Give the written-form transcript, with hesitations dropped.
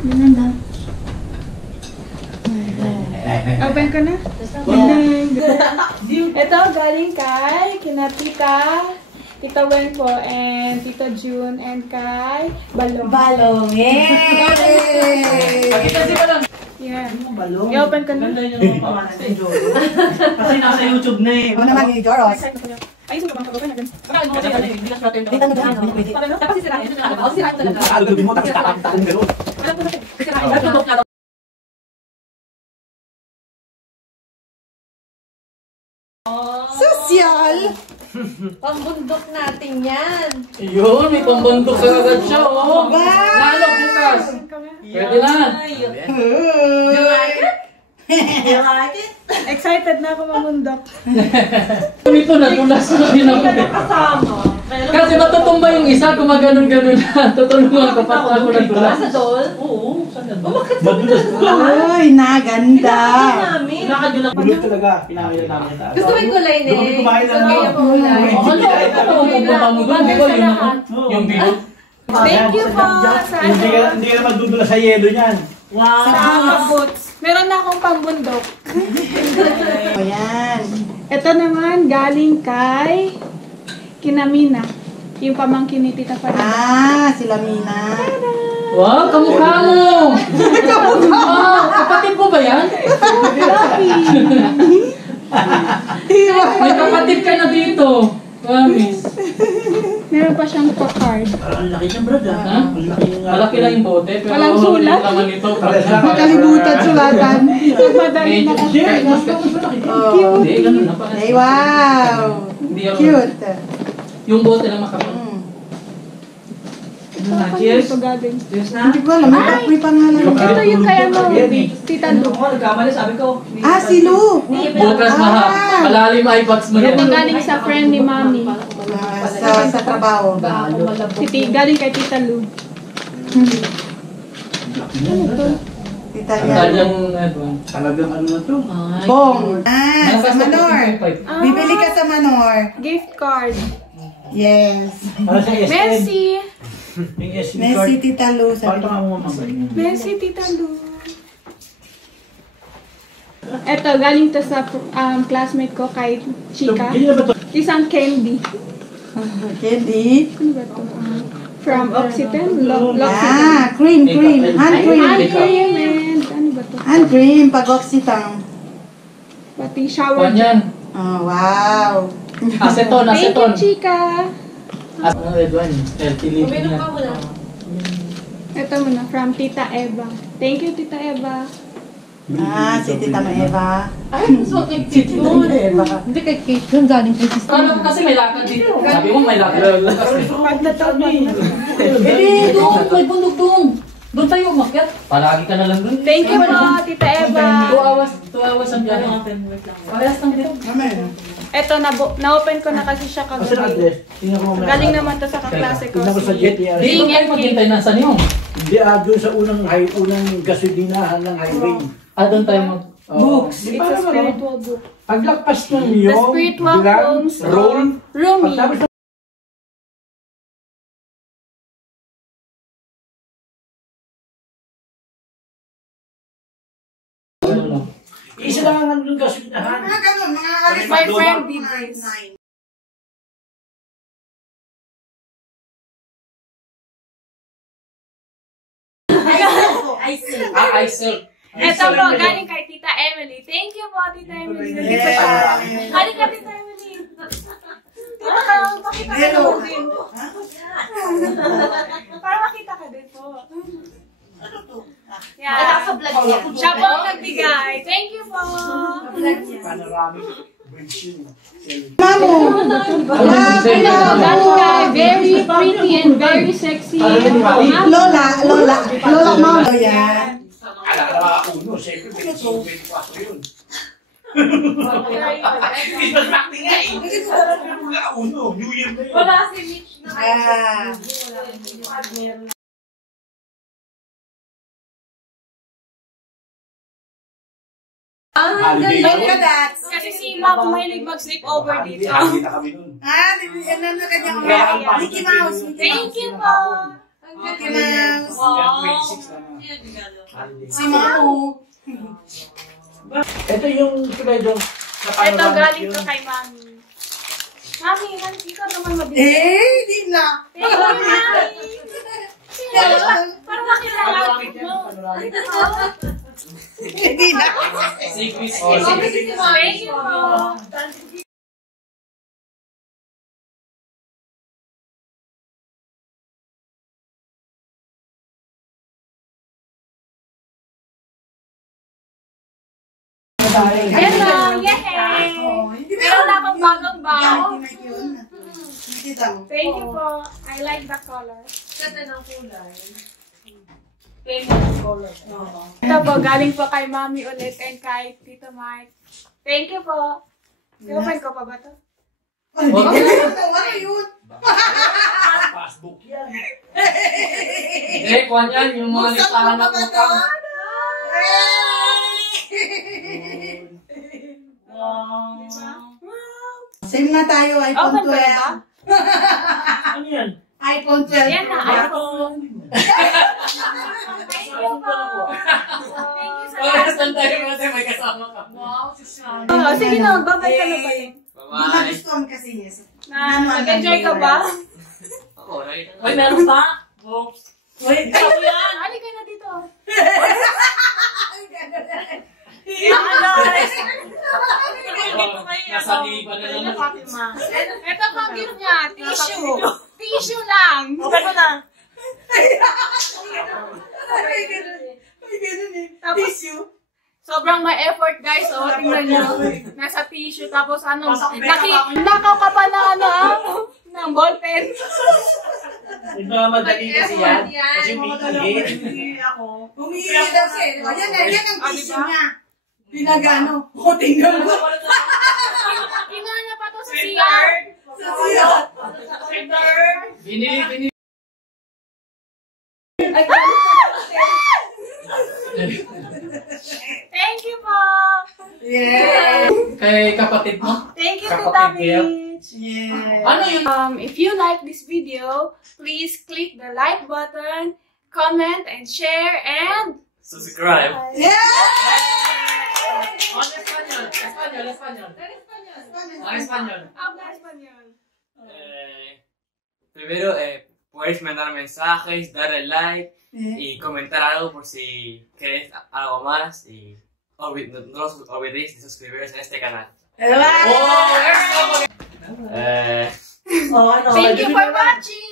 Ganda. Open ko na? Ito, galing kay Tita Wen po, and Tita June, and kay Balong. Balong, yay! Pakita si Balong. Yan. I-open ko na. Ganda yung pamanas ni Jory. Kasi nasa YouTube na eh. Ano naman ni Joros? Ayun, sino ba? Mag-open natin. Dito na dyan, hindi pwede. Tapos sisirain. Sisirain talaga. Alugin mo, tapos tatakang gano'n. Sisirain. Sosyal! Pambundok natin yan. Yun, may pambundok ka agad siya, oh. Lalo bukas. Pwede na. You like it? You like it? Excited na ako mamundok. Ito na, tulas na din ako. Kasama. Kasi matutumba yung isa, kung maganon-ganon na. Tutulungan ko, pati ako na tulas. Sa doon? Oo, saan na? Madulas Uy, naganda! Bulog talaga, pinamili namin na. Gusto mo yung kulay ni? Doon kumain lang Gusto mo yung kulay? Ano, pupunta mo doon, di ba? Yung bilog. Thank you po sa Hindi ka naman dudula sa yelo niyan. Wow! sa boots. Meron na akong pambundok. Ayan. Ito naman, galing kay Kinamina. Yung pamangkin ni Tita Farida. Ah, sila Mina. Wow, kamukha mo! Wow, kapatid mo ba yan? May kapatid ka na dito. Promise. Meron pa siyang card. Ang laki niya, brad. Ha? Malaki lang yung bote, pero Walang sulat. yung laman nito. Nakalimutan sulatan. Madali na kasi. Oh. Hindi, ganun na pala. Ay, wow! Hindi ako. Cute. Yung bote lang makapal. Cheers. Ito galing. Hindi ko alam, may pangalan. Ito yung kaya mo, Tita Lu. Nagkamali, sabi ko. Ah, si Lu! Bukas malalim iPads mo yan. Ito galing sa friend ni Mami. Sa trabaho. Galing kay Tita Lu. Tita Ang yan. kanyang Talagang ano na to? Bong. Ah, sa Manor. Bibili ka sa Manor. Gift card. Yes. Para sa SM. Merci. Yung SM Messi, card. Tita Lu. Pakita nga mo mamay. Merci, Tita Lu. Ito, galing to sa classmate ko kay Chika. Hindi na ba to? Isang candy. Candy. Ano ba to? From Occitan? Ah, cream. Hand cream. Hand cream and ano ba to? Hand cream, pag-oxitang. Pati shower. Kuhan yan. Oh, wow. Aceton. Thank you, Chika. Ano red wine? Healthy living Uminom na. ka muna. Ito muna, from Tita Eva. Thank you, Tita Eva. Ah, si Tita Maeva. Ay, so kay Kate yun. Hindi kay Kate yun, galing kay sister. Ano kasi may lakad dito. Sabi mo may lakad. Eh, doon, may bundok doon. Doon tayo umakyat. Palagi ka na lang dun. Thank you po, Tita Eva. 2 hours ang biyahe natin. Parehas lang dito. Ito, na-open ko na kasi siya Kasi kagabi. address. Tingnan ko mamaya. Galing naman to sa kaklase ko. Tingnan ko sa jet. Hindi mo kayo maghintay na sa niyo. Hindi, doon sa unang gasolinahan ng highway. Doon tayo mag... Books. It's a spiritual book. Paglagpas ng The yung Spiritual Rooms roll. of Rumi. Pagtapos isa lang ang nandun gasolinahan. Ganun, mga alis. My friend did this. I see. I sir. Ito po, galing kay Tita Emily. Thank you po, Tita Emily. Nandito siya. Galing kay Tita Emily. Tita, pakita ka naman din. Para makita ka din po. Yeah. Siya po ang nagbigay. Thank you po. Panoramic bridge yun. Mamo. Hello, galing kay very pretty and very sexy. Lola Mamo. Yan. Ala, uno, siyempre, 24 yun. Christmas acting nga eh. Uno, New Year na yun. Wala si Mitch na. Ah. Galing ka, Dats. Kasi si Ma'am mahilig mag-sleep over dito. Nakakita kami nun. Ah, yan na kanyang Mickey Mouse. Thank you po. Mickey Mouse. Wow. Si Mamu. Ito yung medyo Ito galing to kay Mami. Mami, ikaw naman mabili. Hindi na. Thank you, Mami. Parang makilala mo. Hindi na. Thank you po. Ayan na, yay! Meron na akong bagong bago. Thank you po. I like the color. Ganda ng kulay. Ito po, galing po kay Mami ulit and kay Tito Mike. Thank you po. I-open ko pa ba ito? Wala yun. Passbook yan. Eh, kuhan yan, yung mga listahan na utang. Same na tayo, iPhone Open ko na ba? 12. Ano yan? iPhone 12. Yan na, iPhone. Thank you po. Thank you sa Oras lahat. lang tayo kasi may kasama ka. Oh, sige na, babay ka na ba yun? Mga gusto kasi yes. Nag-enjoy ka ba? Ako, ay, meron pa? Wait, Halika na dito. Nasa liba na lang. Ito pang gift niya, tissue. Tissue lang. Open mo na. Ay, ganun eh. Tapos, Tissue. sobrang may effort guys. O, tingnan nyo. Nasa tissue. Tapos ano, nakaw ka pa ng ano ng ballpen. Nagmamadali kasi yan. Kasi umiilit. Umiilit daw siya. O, yan ang tissue niya. Pinagano. O, tingnan mo. Kinuha niya pa to sa CR. Sa siya. Binili. Thank you po. Yeah. Kay kapatid mo? Thank you, Kapatid Tita niya. Mitch. Yeah. Ano yun? If you like this video, please click the like button, comment and share, and Subscribe. Yeah! On Espanyol. Espanyol. En español. habla español. Primero, puedes mandar mensajes, darle like y comentar algo por si querés algo más y no os olvidéis de suscribiros a este canal. Thank you for watching.